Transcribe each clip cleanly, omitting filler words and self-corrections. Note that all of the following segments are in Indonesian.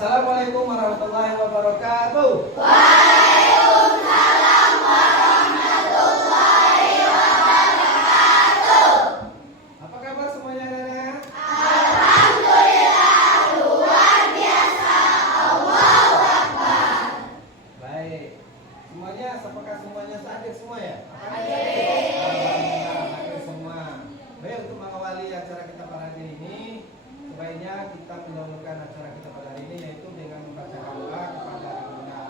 Assalamualaikum warahmatullahi wabarakatuh. Waalaikumsalam warahmatullahi wabarakatuh. Apa kabar semuanya, anak-anak? Alhamdulillah, luar biasa. Allahu Akbar. Baik. Semuanya, apakah semuanya hadir semua ya? Hadir. Alhamdulillah, hadir semua. Baik, untuk mengawali acara kita pada hari ini, sebaiknya kita mendahulukan acara kita pada hari ini yaitu dengan membacakan doa kepada Ibunda.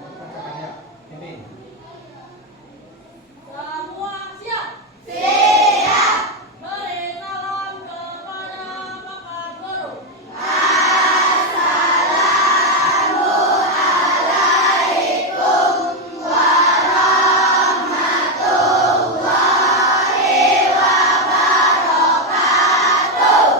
Bacakan ya, ini. Semua siap. Siap. Beri salam kepada Bapak Guru. Assalamualaikum warahmatullahi wabarakatuh.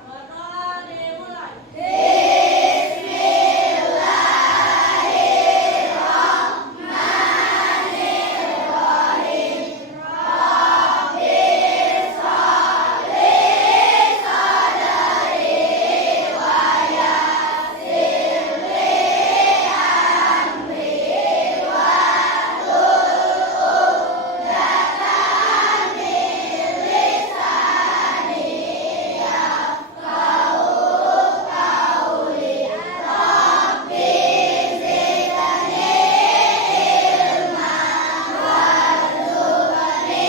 Berdoa dimulai. Bismillahirrahmanirrahim. Rabbi sholli sadri wa yassir li amri wahlul 'uqdatam min lisani yafqahu qawli. Rabbi zidni ilman warzuqni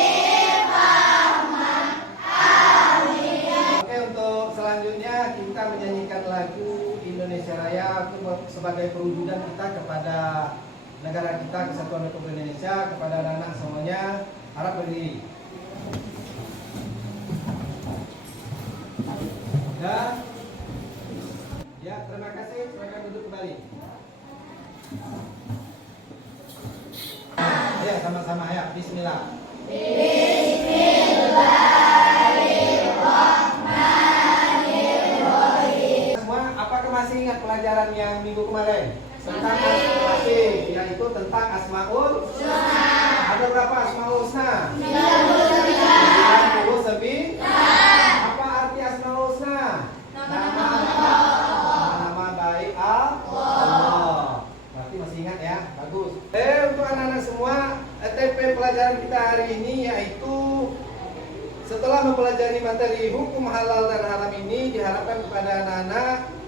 fahman. Amin. Oke, untuk selanjutnya kita menyanyikan lagu Indonesia Raya sebagai perwujudan kita kepada negara kita, Kesatuan Republik Indonesia. Kepada anak-anak semuanya, harap berdiri. Dan ya, terima kasih. Silakan duduk kembali. Ya, sama-sama ya. Bismillah. Semua, apakah masih ingat pelajaran yang minggu kemarin? Tentang masih, yaitu tentang Asmaul Husna. Ada berapa Asmaul Husna? 99. Apa arti Asmaul Husna? Nama baik Allah. Berarti masih ingat ya? Bagus. Untuk anak-anak semua, TP pelajaran kita hari ini yaitu setelah mempelajari materi hukum halal dan haram ini, diharapkan kepada anak-anak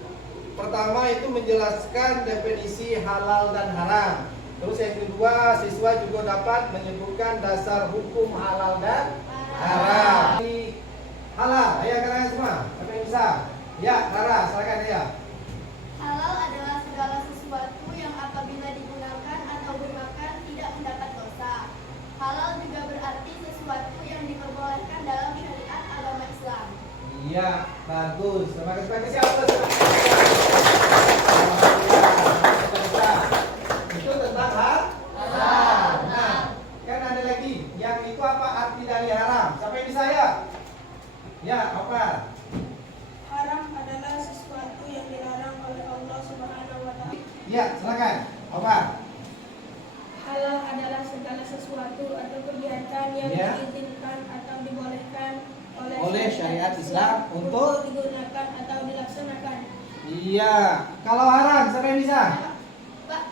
pertama itu menjelaskan definisi halal dan haram. Terus yang kedua, siswa juga dapat menyebutkan dasar hukum halal dan haram. Halal, ayo kalian semua, siapa yang bisa? Ya, Rara, silakan ya. Halal adalah segala sesuatu yang apabila digunakan atau dimakan tidak mendapat dosa. Halal juga berarti sesuatu yang diperbolehkan dalam syariat agama Islam. Iya, bagus. Terima kasih. Bagi siapa? Itu tentang halal. Nah, kan ada lagi. Yang itu apa arti dari haram? Siapa yang bisa ya? Ya, apa? Haram adalah sesuatu yang dilarang oleh Allah Subhanahu wa taala. Ya, silakan. Apa? Halal adalah segala sesuatu atau kegiatan yang Ya. diizinkan atau dibolehkan Oleh syariat Islam untuk digunakan atau dilaksanakan. Iya. Kalau haram, siapa yang bisa? Pak,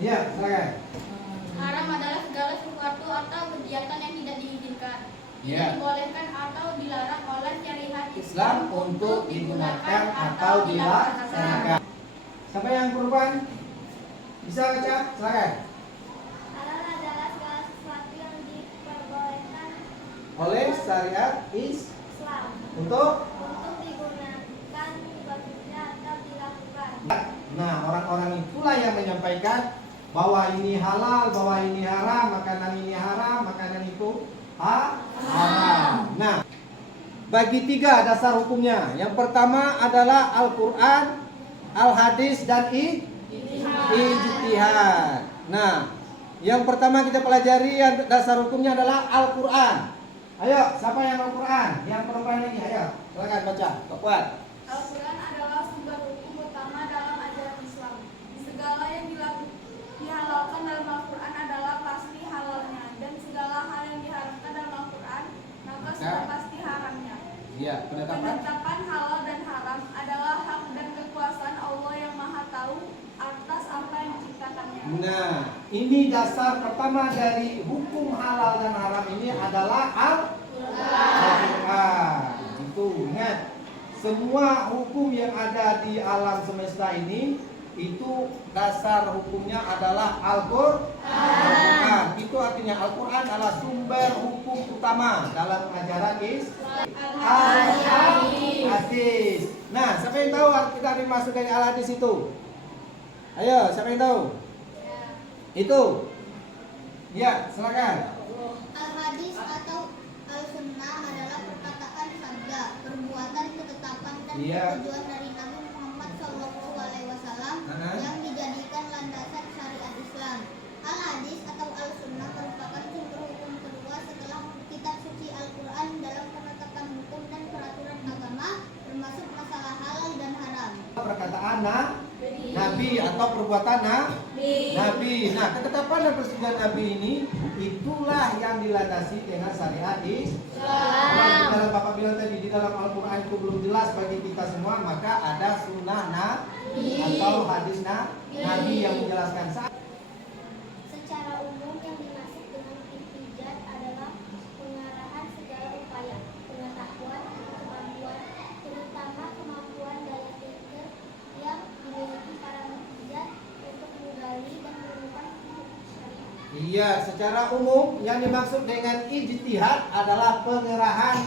Iya, silakan. haram adalah segala sesuatu atau kegiatan yang tidak diizinkan, Ya. tidak dibolehkan atau dilarang oleh syariat Islam untuk digunakan atau dilaksanakan. Siapa yang perempuan? Bisa baca? Silakan. Halal adalah segala sesuatu yang diperbolehkan Oleh syariat Islam untuk digunakan bagusnya atau dilakukan. Nah, orang-orang itulah yang menyampaikan bahwa ini halal, bahwa ini haram, makanan ini haram, makanan itu haram. Nah, bagi tiga dasar hukumnya. Yang pertama adalah Al-Quran, Al-Hadis, dan Ijtihad. Nah, yang pertama kita pelajari yang dasar hukumnya adalah Al-Quran. Ayo, siapa yang Al-Quran? Yang perempuan ini, ayo, silakan baca. Kuat. Al-Quran adalah sumber hukum utama dalam ajaran Islam. Segala yang dihalalkan dalam Al-Quran adalah pasti halalnya, dan segala hal yang diharamkan dalam Al-Quran maka sudah pasti haramnya. Ya, penetapan. Penetapan halal dan haram adalah hak dan kekuasaan Allah yang Maha Tahu atas apa yang diciptakannya. Nah, ini dasar pertama dari hukum halal dan haram ini adalah Al-Quran. Itu ingat, semua hukum yang ada di alam semesta ini itu dasar hukumnya adalah Al-Quran. Itu artinya Al-Quran adalah sumber hukum utama dalam ajaran Al-Hadis. Nah, siapa yang tahu kita dimaksud dari Al-Hadis itu? Ayo, siapa yang tahu? Itu. Ya, silakan. Al-hadis atau al-sunnah adalah perkataan sabda, perbuatan, ketetapan dan tujuan dari Nabi Muhammad SAW yang dijadikan landasan syariat Islam. Al-hadis atau al-sunnah merupakan sumber hukum kedua setelah kitab suci Al-Quran dalam penetapan hukum dan peraturan agama, termasuk masalah halal dan haram. Perkataan Nabi atau perbuatan Nabi. Nah, ketetapan dan persetujuan Nabi ini itulah yang dilandasi dengan syariat Islam. Kalau Bapak bilang tadi di dalam Al-Quran itu belum jelas bagi kita semua, maka ada sunnah Nabi atau hadis Nabi yang menjelaskan. Secara umum yang dimaksud dengan ihtijaj adalah pengarahan segala upaya, pengetahuan, kemampuan, terutama kemampuan daya pikir yang dimiliki para muhtijaj untuk menggali dan menemukan hukum syariat. Iya, secara umum yang dimaksud dengan ijtihad adalah pengerahan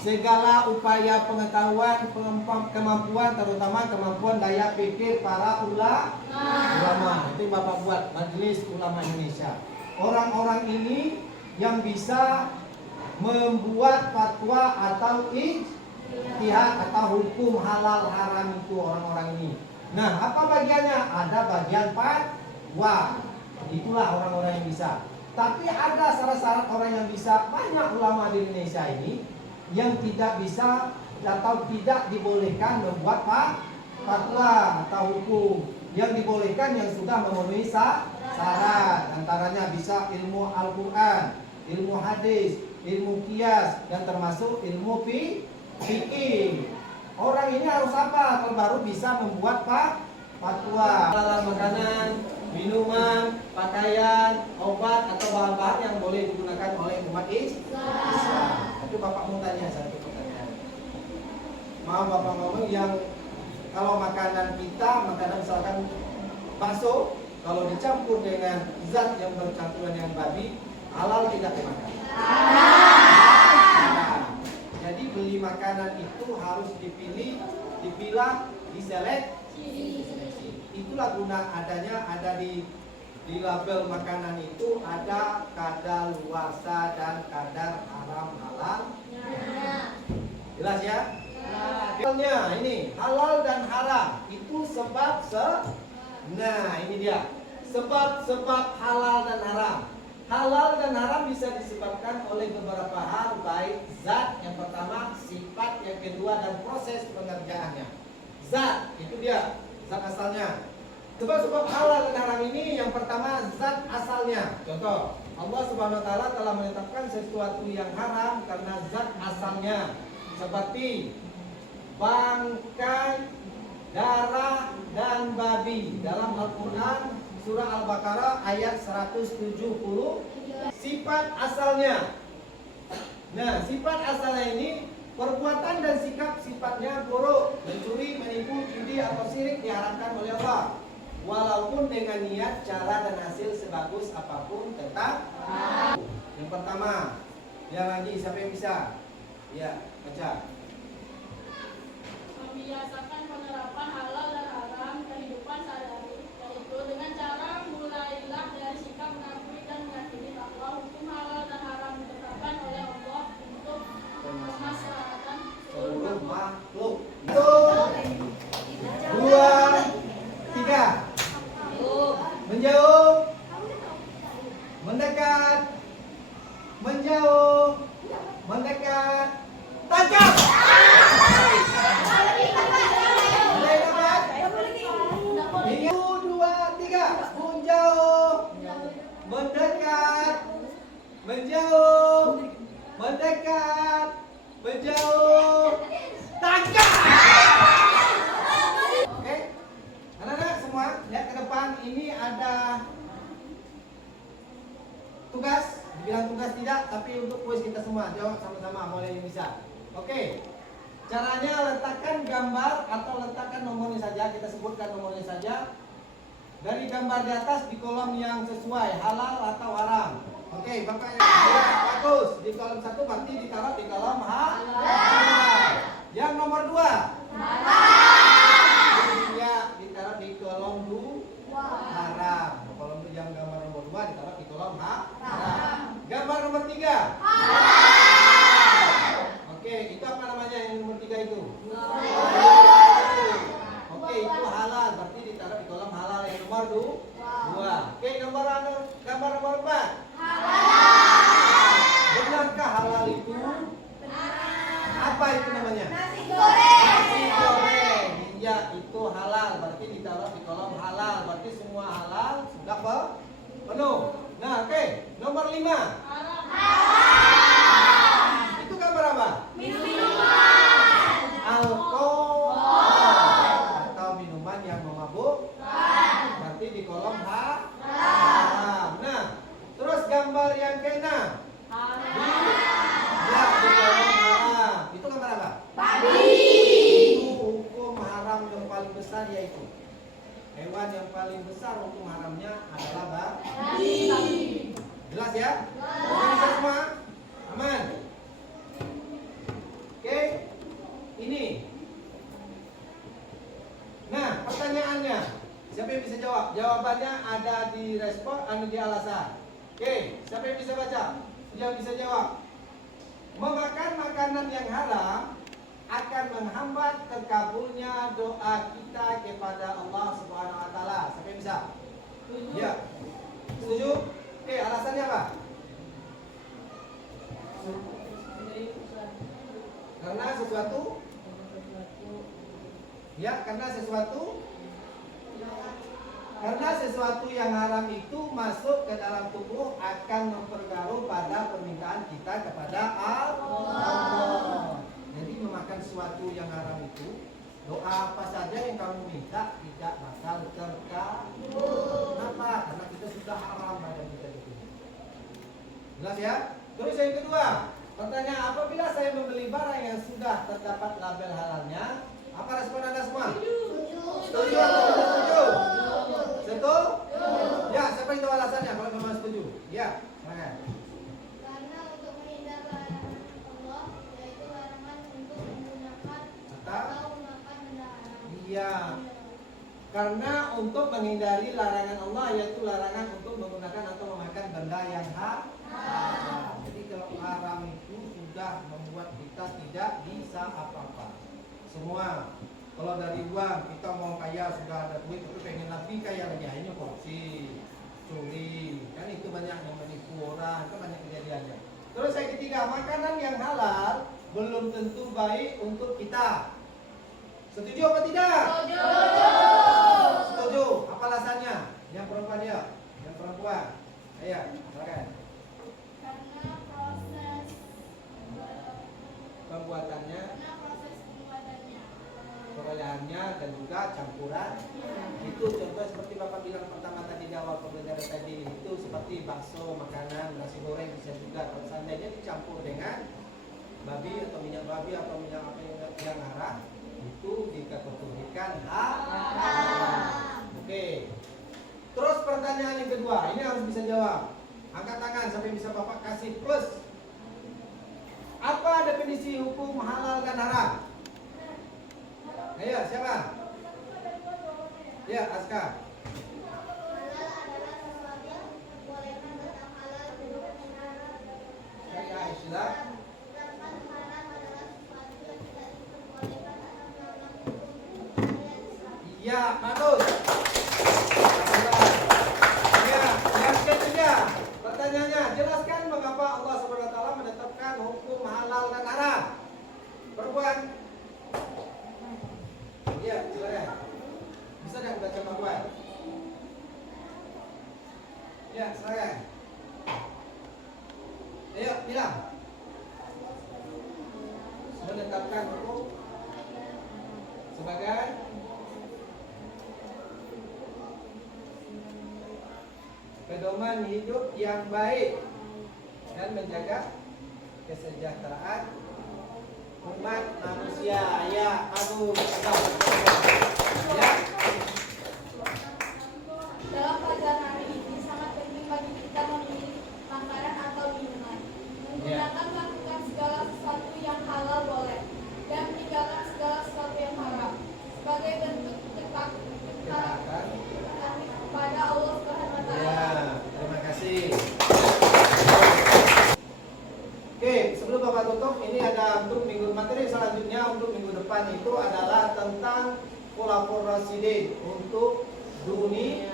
segala upaya pengetahuan, kemampuan, terutama kemampuan daya pikir para ulama. Itu Bapak buat Majelis Ulama Indonesia. Orang-orang ini yang bisa membuat fatwa atau ijtihad atau hukum halal haram itu orang-orang ini. Nah, apa bagiannya? Ada bagian fatwa. Itulah orang-orang yang bisa. Tapi ada syarat-syarat orang yang bisa. Banyak ulama di Indonesia ini yang tidak bisa atau tidak dibolehkan membuat fatwa atau hukum. Yang dibolehkan yang sudah memenuhi syarat. Antaranya bisa ilmu Al-Quran, ilmu hadis, ilmu qiyas, dan termasuk ilmu fikih. Orang ini harus apa? Kalau baru bisa membuat fatwa. Halal makanan, minuman, pakaian, obat atau bahan-bahan yang boleh digunakan oleh umat Islam. Itu Bapak mau tanya satu pertanyaan. Mau Bapak ngomong yang kalau makanan kita, makanan misalkan bakso, kalau dicampur dengan zat yang bercampuran dengan babi, halal tidak dimakan? Jadi beli makanan itu harus dipilah, diseleksi. Itulah guna adanya ada di label makanan itu ada kadar luarsa dan kadar haram halal. Jelas ya? Soalnya ini halal dan haram itu sebab nah ini dia sebab halal dan haram. Halal dan haram bisa disebabkan oleh beberapa hal, baik zat yang pertama, sifat yang kedua, dan proses pengerjaannya. Zat itu dia zat asalnya. Sebab halal dan haram ini yang pertama zat asalnya. Contoh, Allah Subhanahu wa taala telah menetapkan sesuatu yang haram karena zat asalnya, seperti bangkai, darah, dan babi. Dalam Al-Quran surah Al-Baqarah ayat 170, sifat asalnya. Nah, sifat asalnya ini perbuatan dan sikap sifatnya buruk, mencuri, menipu, judi atau syirik diharamkan oleh Allah. Walaupun dengan niat, cara, dan hasil sebagus apapun tetap. Yang pertama, yang lagi siapa yang bisa? Ya, baca. Membiasakan penerapan halal dan haram kehidupan sehari-hari, yaitu dengan cara mulailah dari sikap mengakui dan meyakini bahwa hukum halal dan haram ditetapkan oleh Allah untuk kemaslahatan seluruh makhluk. Satu, dua, tiga. Menjauh, mendekat, menjauh, mendekat, tancap. Satu, dua, tiga. Menjauh, mendekat, menjauh, mendekat, menjauh, tidak, tapi untuk kuis kita semua jawab sama-sama, mulai yang bisa. Oke. Caranya letakkan gambar atau letakkan nomornya saja, kita sebutkan nomornya saja. Dari gambar di atas di kolom yang sesuai, halal atau haram. Oke, Bapak ya, bagus. Di kolom 1 berarti ditaruh di kolom halal. Yang nomor 2. Ya, ditaruh di kolom 2 haram. Kolom yang gambar nomor 2 ditaruh di kolom haram. Gambar nomor 3. Oke, itu apa namanya yang nomor 3 itu? Oke, itu halal, berarti ditaruh di kolom halal yang nomor 2. Oke, gambar nomor 4. Benarkah halal itu? Apa itu namanya? Nasi goreng. Nasi goreng. Iya, itu halal, berarti ditaruh di kolom halal, berarti semua halal sudah penuh. Nah, oke, nomor 5. Itu gambar apa? Minuman. Alkohol atau minuman yang memabukkan, berarti di kolom haram. Nah, terus gambar yang ke-6. Ya, di kolom haram. Itu gambar apa? Babi. Itu hukum haram yang paling besar, yaitu hewan yang paling besar hukum haramnya adalah babi. Jelas ya? Bisa semua? Aman? Oke, ini. Nah, pertanyaannya, siapa yang bisa jawab? Jawabannya ada di respon, ada di alasan. Oke, siapa yang bisa baca? Yang bisa jawab. Memakan makanan yang haram akan menghambat terkabulnya doa kita kepada Allah Subhanahu wa taala. Siapa yang bisa? Ya. Setuju? Oke, alasannya apa? Karena sesuatu? Ya, karena sesuatu yang haram itu masuk ke dalam tubuh akan mempengaruhi pada permintaan kita kepada Allah. Jadi memakan sesuatu yang haram itu, doa apa saja yang kamu minta tidak bakal terkabul. Kenapa? Karena kita sudah haram badan kita itu. Jelas ya? Terus yang kedua, pertanyaan, apabila saya membeli barang yang sudah terdapat label halalnya, apa respon Anda semua? Setuju atau tidak setuju? Setuju? Ya, siapa yang tahu alasannya kalau memang setuju? Ya, silakan. Karena untuk menghindar larangan Allah, yaitu larangan untuk menggunakan atau memakan benda haram. Iya. Karena untuk menghindari larangan Allah, yaitu larangan untuk menggunakan atau memakan benda yang haram. Jadi kalau haram itu sudah membuat kita tidak bisa apa-apa. Semua. Kalau dari uang kita mau kaya, sudah ada duit tapi pengen lebih kaya lagi, akhirnya korupsi, curi, kan itu banyak yang menipu orang, kan banyak kejadiannya. Terus yang ketiga, makanan yang halal belum tentu baik untuk kita. Setuju apa tidak? Setuju. Apa alasannya? Yang perempuan ya, yang perempuan. Ayo, silakan. Karena proses Pembuatannya, pengolahannya dan juga campuran. Itu contoh seperti Bapak bilang pertama tadi di awal pembelajaran tadi, itu seperti bakso, makanan, nasi goreng bisa juga kalau seandainya dicampur dengan babi atau minyak babi atau minyak apa yang haram, itu dikategorikan haram. Oke. Terus pertanyaan yang kedua, ini harus bisa jawab. Angkat tangan sampai bisa Bapak kasih plus. Apa definisi hukum halal dan haram? Ayo, siapa? Ya, Aska. Halal adalah sesuatu yang diperbolehkan tentang halal belum haram. Ya, istilah. Sedangkan haram adalah sesuatu yang tidak diperbolehkan atas nama hukum syariat Islam. Iya, bagus. Ya, yang ketiga, pertanyaannya, jelaskan mengapa Allah SWT menetapkan hukum halal dan haram. Perempuan. Iya, silakan. Bisa nggak baca perempuan? Ya, silakan. Ayo, bilang. Menetapkan hukum sebagai pedoman hidup yang baik. dan menjaga kesejahteraan umat manusia. Ya, bagus. Ya. Dalam pelajaran hari ini sangat penting bagi kita memilih makanan atau minuman. Menggunakan melakukan segala sesuatu yang halal boleh dan meninggalkan segala sesuatu yang haram sebagai bentuk ketaatan kepada Allah Subhanahu wa taala. Ya, terima kasih. Oke, sebelum Bapak tutup, ini ada untuk minggu materi selanjutnya untuk minggu depan itu adalah tentang Khulafaur Rasyidin untuk dunia.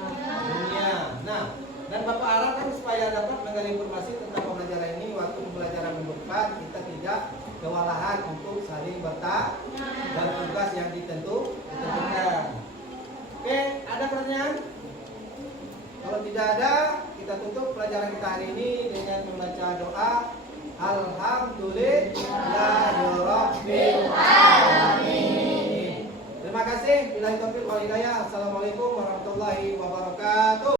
Nah, dan Bapak harapkan supaya dapat menggali informasi tentang pembelajaran ini waktu pembelajaran minggu depan kita tidak kewalahan untuk saling bertanya dan tugas yang ditentukan. Oke, ada pertanyaan? Kalau tidak ada, kita tutup pelajaran kita hari ini dengan membaca doa Alhamdulillahirabbil alamin. Terima kasih. Billahi taufiq wal hidayah. Assalamualaikum warahmatullahi wabarakatuh.